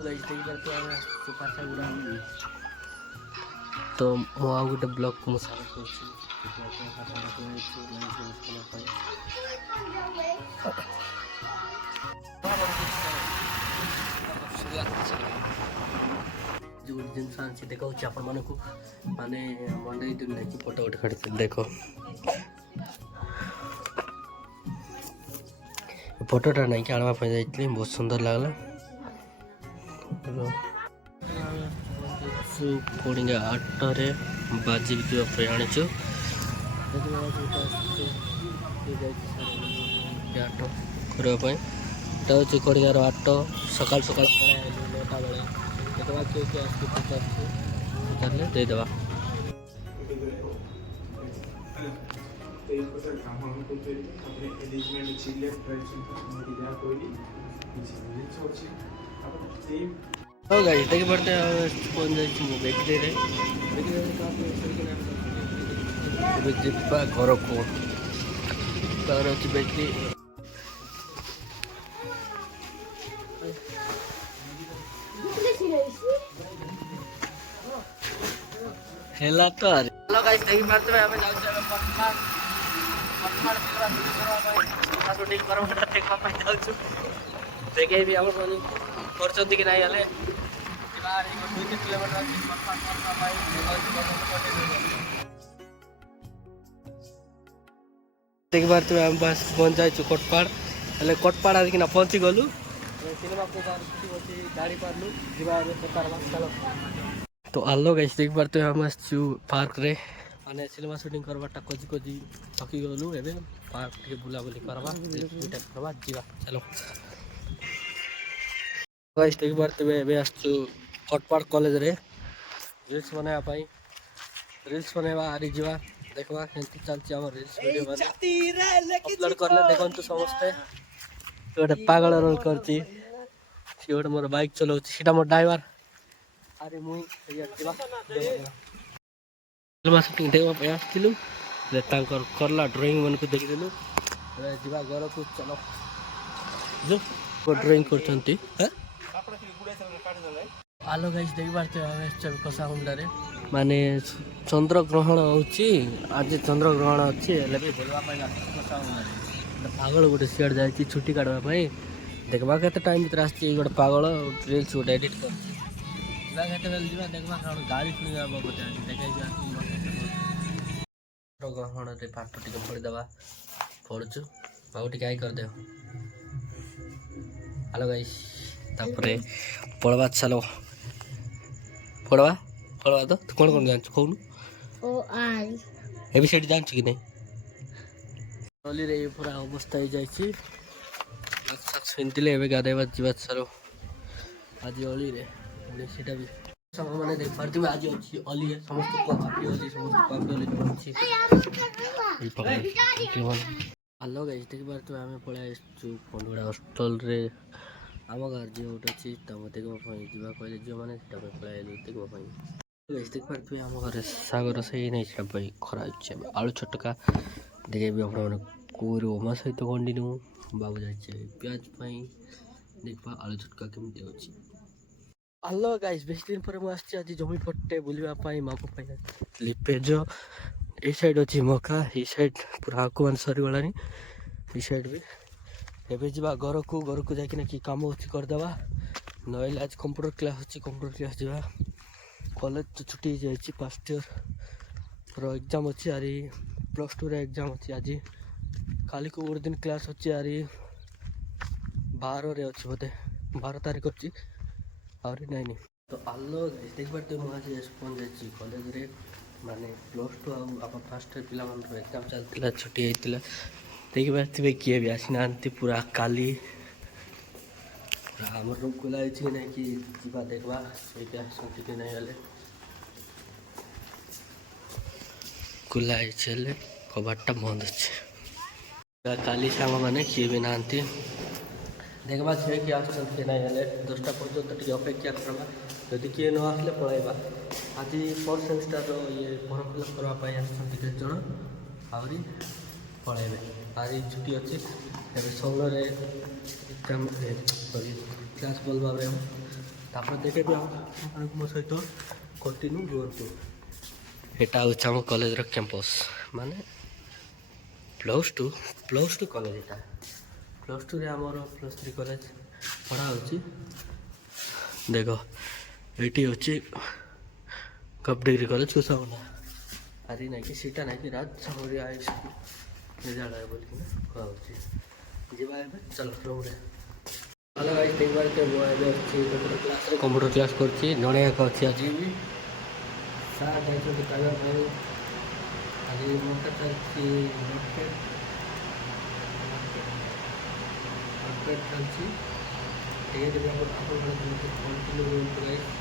तो ମୁଁ ଆଉ ଗୋଟେ ବ୍ଲଗ୍କୁ ମୁଁ ସାର କରୁଛି। ଗୋଟେ ଜିନିଷ ଆଣିଛି ଦେଖାଉଛି ଆପଣମାନଙ୍କୁ ମାନେ ମଣ୍ଡେଇ ଦିନ ନେଇକି ଫଟୋ ଗୋଟେ କାଢ଼ିଥିଲି ଦେଖ ଫଟୋଟା ନେଇକି ଆଣିବା ପାଇଁ ଯାଇଥିଲି ବହୁତ ସୁନ୍ଦର ଲାଗିଲା। ପୁଣି 8ରେ ବାଜି ଯିବା ପାଇଁ ଆଣିଛୁ ଆଟ କରିବା ପାଇଁ ଏଇଟା ହେଉଛି ଖଡ଼ିଗାର ଆଟ ସକାଳୁ ସକାଳୁ ପଳାଇ ଆଇଲୁ 9ଟା ବେଳେ ଦେଖିବା କିଏ କିଏ ଆସିକି ପଚାରିଲେ ଦେଇଦେବା। ହଉ ଗାଈ ଦେଖିପାରୁତେ ପହଞ୍ଚି ଯାଇଛି ମୁଁ ବେକରୀରେ ଏବେ ଯିବା ଘରକୁ ତାର ଅଛି ବେକରୀ ହେଲା ତ ହ୍ୟାଲୋ ଗାଇସ୍ ଦେଖିପାରୁଥିବେ ଆମେ ଯାଉଛୁ ଦେଖିବା ପାଇଁ ଯାଉଛୁ ଦେଖେଇବି ଆମର କରୁଛନ୍ତି କି ନାହିଁ ହେଲେ ଦେଖିପାରୁଥିବେ ଆମେ ବାସ୍ ପହଞ୍ଚାଇଛୁ କୋଟପାଡ଼ ହେଲେ କୋଟପାଡ଼ ଆସିକିନା ପହଞ୍ଚି ଗଲୁ ସିନେମାକୁ ଗାଡ଼ି ପାରିଲୁ ଯିବା ତ ଆଲୋ ଗାଇସ୍ ଦେଖିପାରୁଥିବେ ଆମେ ଆସିଛୁ ପାର୍କରେ ମାନେ ସିନେମା ସୁଟିଂ କରବାଟା ଖୋଜି ଖୋଜି ଥକି ଗଲୁ ଏବେ ପାର୍କ ଟିକେ ବୁଲାବୁଲି କରବା କରିବା ଯିବା ଚାଲ ଗାଇସ୍ ଦେଖିପାରୁଥିବେ ଏବେ ଆସିଛୁ କୋଟପାଡ଼ କଲେଜରେ ରିଲ୍ସ ବନେଇବା ପାଇଁ ରିଲ୍ସ ବନେଇବା ଆରି ଯିବା ଦେଖିବା କେମିତି ଚାଲିଛି ଆମ ରିଲ୍ସ ଭିଡ଼ିଓ ମାନେ ଅପଲୋଡ଼ କଲେ ଦେଖନ୍ତୁ ସମସ୍ତେ ଗୋଟେ ପାଗଳ ରୋଲ କରୁଛି ସିଏ ଗୋଟେ ମୋର ବାଇକ୍ ଚଲାଉଛି ସେଇଟା ମୋର ଡ୍ରାଇଭର ଆରେ ମୁଇଁ ଯିବା ସୁଟିଂ ଦେଖିବା ପାଇଁ ଆସିଥିଲୁ ତାଙ୍କର କରଲା ଡ୍ରଇଂ ମାନଙ୍କୁ ଦେଖିଦେଲୁ ଏବେ ଯିବା ଘରକୁ ଚାଲ ଡ୍ରଇଂ କରୁଛନ୍ତି ଆଲୋ ଗାଇସ୍ ଦେଖିପାରୁଥିବେ ଆମେ ଆସିଛୁ କଷା ମୁଣ୍ଡାରେ ମାନେ ଚନ୍ଦ୍ରଗ୍ରହଣ ହେଉଛି ଆଜି ଚନ୍ଦ୍ରଗ୍ରହଣ ଅଛି ହେଲେ ବି ବୁଲିବା ପାଇଁ କଷା ମୁଣ୍ଡାରେ ପାଗଳ ଗୋଟେ ସିଆଡ଼େ ଯାଇଛି ଛୁଟି କାଢ଼ିବା ପାଇଁ ଦେଖିବା କେତେ ଟାଇମ୍ ଭିତରେ ଆସିଛି ଗୋଟେ ପାଗଳ ରିଲ୍ସ ଗୋଟେ ଏଡ଼ିଟ୍ କରୁଛି ଯିବା କେତେବେଳେ ଯିବା ଦେଖିବା କାରଣ ଗାଳି ଶୁଣି ହେବ ବୋଧେ ଆଜି ଦେଖେଇଯିବା ଚନ୍ଦ୍ରଗ୍ରହଣରେ ପାଠ ଟିକେ ପଢ଼ିଦେବା ପଢ଼ୁଛୁ ଆଉ ଟିକେ ଆଇ କରିଦେବ ହ୍ୟାଲୋ ଗାଇସ୍ ତାପରେ ପଢ଼ବା ଚାଲ ପଢ଼ବା ତ ତୁ କ'ଣ ଜାଣିଛୁ କହୁନୁ ଏବେ ସେଇଠି ଜାଣିଛୁ କି ନାଇଁ ଅଲିରେ ପୁରା ଅବସ୍ଥା ହେଇଯାଇଛି ପିନ୍ଧିଲେ ଏବେ ଗାଧୋଇବା ଯିବା ଚାଲ ଆଜି ଅଲିରେ ସେଇଟା ବି ସାଙ୍ଗମାନେ ଦେଖିପାରୁଥିବେ ଆଜି ଅଛି ଅଲିରେ ସମସ୍ତଙ୍କୁ ହ୍ୟାଲୋ ଗାଇସ୍ ଦେଖିପାରୁଥିବେ ଆମେ ପଳେଇ ଆସିଛୁ ପଣ୍ଡୁଡ଼ା ହଷ୍ଟେଲରେ ଆମ ଗାଁରେ ଝିଅ ଗୋଟେ ଅଛି ତାଙ୍କୁ ଦେଖିବା ପାଇଁ ଯିବା କହିଲେ ଝିଅମାନେ ସେଇଟା ପାଇଁ ପଳେଇ ଆସିଲୁ ଦେଖିବା ପାଇଁ ଦେଖିପାରୁଥିବେ ଆମ ଘରେ ଶାଗ ରୋଷେଇ ନେଇ ସେଇଟା ପାଇଁ ଖରା ହେଉଛି ଆଳୁ ଛଟକା ଦେଖେଇବି ଆପଣମାନେ କୋରୁ ଅମା ସହିତ କଣ୍ଟିନ୍ୟୁ ବାବୁ ଯାଇଛି ପିଆଜ ପାଇଁ ଦେଖିବା ଆଳୁ ଛଟକା କେମିତି ଅଛି ହ୍ୟାଲୋ ଗାଇସ୍ ବେଶୀ ଦିନ ପରେ ମୁଁ ଆସିଛି ଆଜି ଜମି ପଟେ ବୁଲିବା ପାଇଁ ମାମୁଁ ପାଇଁ ଲିପେଜ ଏଇ ସାଇଡ୍ ଅଛି ମକା ଏଇ ସାଇଡ୍ ପୁରା ଆକୁମାନ ସରିଗଲାଣି ଏଇ ସାଇଡ୍ ବି ଏବେ ଯିବା ଘରକୁ ଯାଇକିନା କି କାମ ଅଛି କରିଦେବା ନହେଲେ ଆଜି କମ୍ପ୍ୟୁଟର କ୍ଲାସ୍ ଅଛି କମ୍ପ୍ୟୁଟର କ୍ଲାସ୍ ଯିବା କଲେଜ ତ ଛୁଟି ହେଇଯାଇଛି ଫାର୍ଷ୍ଟ ଇୟର୍ର ଏକ୍ଜାମ୍ ଅଛି ଆରି +2ରେ ଏକ୍ଜାମ୍ ଅଛି ଆଜି କାଲିକୁ ଗୋଟେ ଦିନ କ୍ଲାସ୍ ଅଛି ଆରି 12ରେ ଅଛି ବୋଧେ 12 ତାରିଖ ଅଛି ଆହୁରି ନାଇଁନି ତ ଆଲୋ ଦେଖିପାରୁଥିବେ ମୁଁ ଆଜି ପହଞ୍ଚାଇଛି କଲେଜରେ ମାନେ +2 ଆଉ ଆମ ଫାର୍ଷ୍ଟ ଇୟର୍ ପିଲାମାନଙ୍କର ଏକ୍ଜାମ୍ ଚାଲିଥିଲା ଛୁଟି ହେଇଥିଲା ଦେଖିପାରୁଥିବେ କିଏ ବି ଆସିନାହାନ୍ତି ପୁରା କାଲି ଆମର ରୁମ୍ ଖୋଲା ହେଇଛି କି ନାଇଁ କି ଯିବା ଦେଖିବା ସେଇଠି ଆସନ୍ତି କି ନାଇଁ ହେଲେ ଖୋଲା ହେଇଛି ହେଲେ କବାଟଟା ବନ୍ଦ ଅଛି କାଲି ସାଙ୍ଗମାନେ କିଏ ବି ନାହାନ୍ତି देखा छे कि आसुँच ना 10टा पर्यटन टे अपेक्षा करवा जदि किए न आसले पलैबा आज 4th सेमिस्टर ये फर्म फिलअप करवाई आते जन आहरी पलैबे आज छुट्टी अच्छी एवं षोलरे एग्जाम सॉरी क्लास बोल भाव ତାପରେ ଦେଖିବି ଆପଣଙ୍କୁ ମୋ ସହିତ କଣ୍ଟିନ୍ୟୁ ରୁହନ୍ତୁ। ଏଇଟା ହେଉଛି ଆମ କଲେଜର କ୍ୟାମ୍ପସ୍, ମାନେ ପ୍ଲସ୍ ଟୁ କଲେଜ। ଏଇଟା ପ୍ଲସ୍ ଟୁରେ ଆମର +3 କଲେଜ ପଢ଼ା ହେଉଛି। ଦେଖ ଏଇଠି ଅଛି କପ୍ ଡିଗ୍ରୀ କଲେଜ କୁସାବନା, ଆରି ନାଇଁକି ସେଇଟା ନାଇଁକି ରାଜସାମରୀ ହାଇସ୍କୁଲ ବିଦ୍ୟାଳୟ ବୋଲିକିନା କୁହାହେଉଛି। ଯିବା ଏବେ ଚାଲ ରୁମ୍ରେ। ହ୍ୟାଲୋ ଗାଇସ୍, ଦେଖିପାରୁଥିବେ ମୁଁ ଏବେ ଅଛି କମ୍ପ୍ୟୁଟର କ୍ଲାସ୍ କରୁଛି। ଜଣେ ଏକ ଅଛି ଆଜି ବି ସାର୍ ଯାଇଛନ୍ତି ଖାଇବା ପାଇଁ। ଆଜି ମୋଟା ଚାଲିଛି ନୋଟପେଟ୍ ଚାଲିଛି। ଟିକେ ଆପଣଙ୍କର କଣ୍ଟିନ୍ୟୁ ରୁହନ୍ତୁ ଗାଇସ୍।